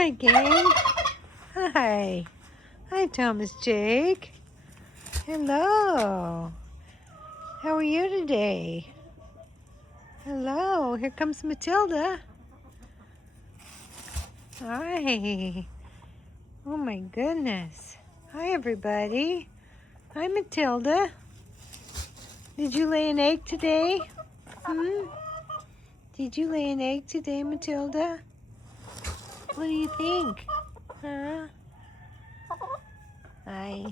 Hi, gang. Hi. Hi, Thomas Jake. Hello. How are you today? Hello. Here comes Matilda. Hi. Oh, my goodness. Hi, everybody. Hi, Matilda. Did you lay an egg today? Did you lay an egg today, Matilda? What do you think? Huh? Hi.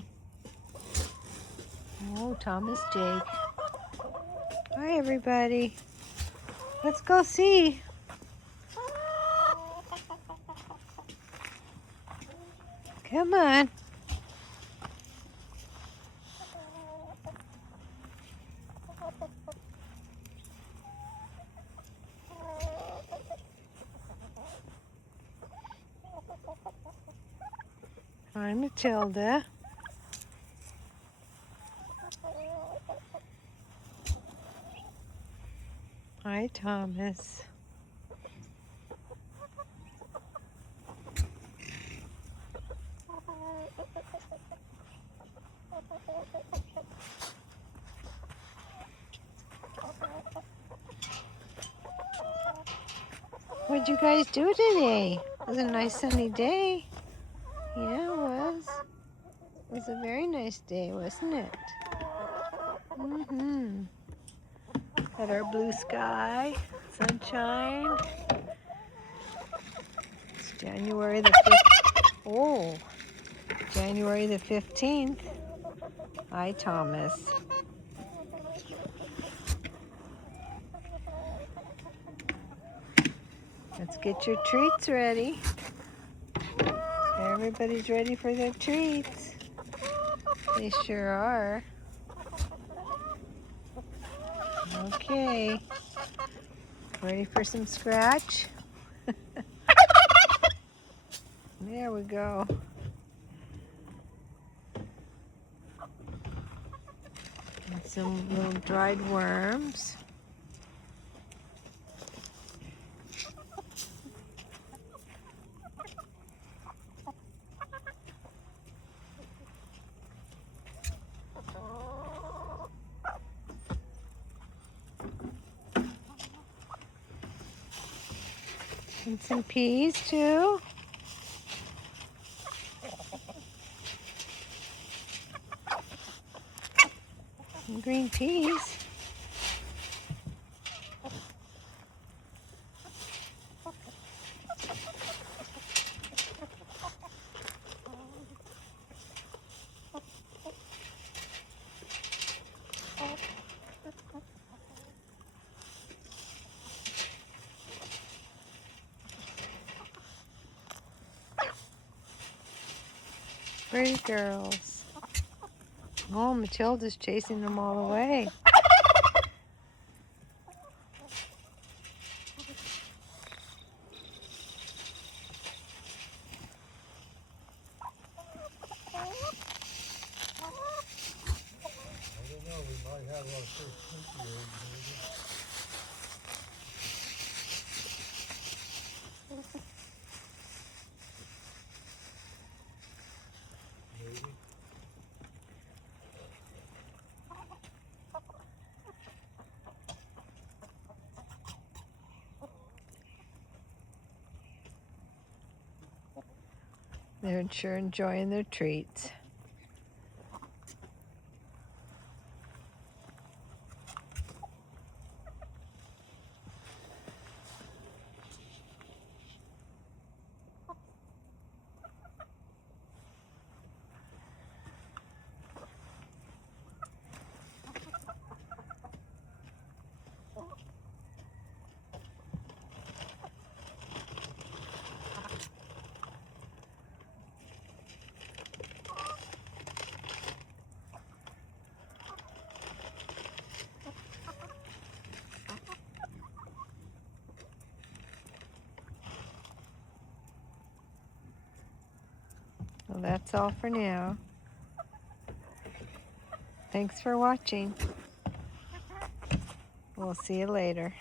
Oh, Thomas Jake. Hi, everybody. Let's go see. Come on. Hi, Matilda. Hi, Thomas. What'd you guys do today? It was a nice sunny day. Yeah, it was. It was a very nice day, wasn't it? Had our blue sky, sunshine. It's January the 5th. Oh, January the 15th. Hi, Thomas. Let's get your treats ready. Everybody's ready for their treats. They sure are. Okay. Ready for some scratch? There we go. And some little dried worms. And some peas too. And green peas. Pretty girls. Oh, Matilda's chasing them all away. They're sure enjoying their treats. Well, that's all for now. Thanks for watching. We'll see you later.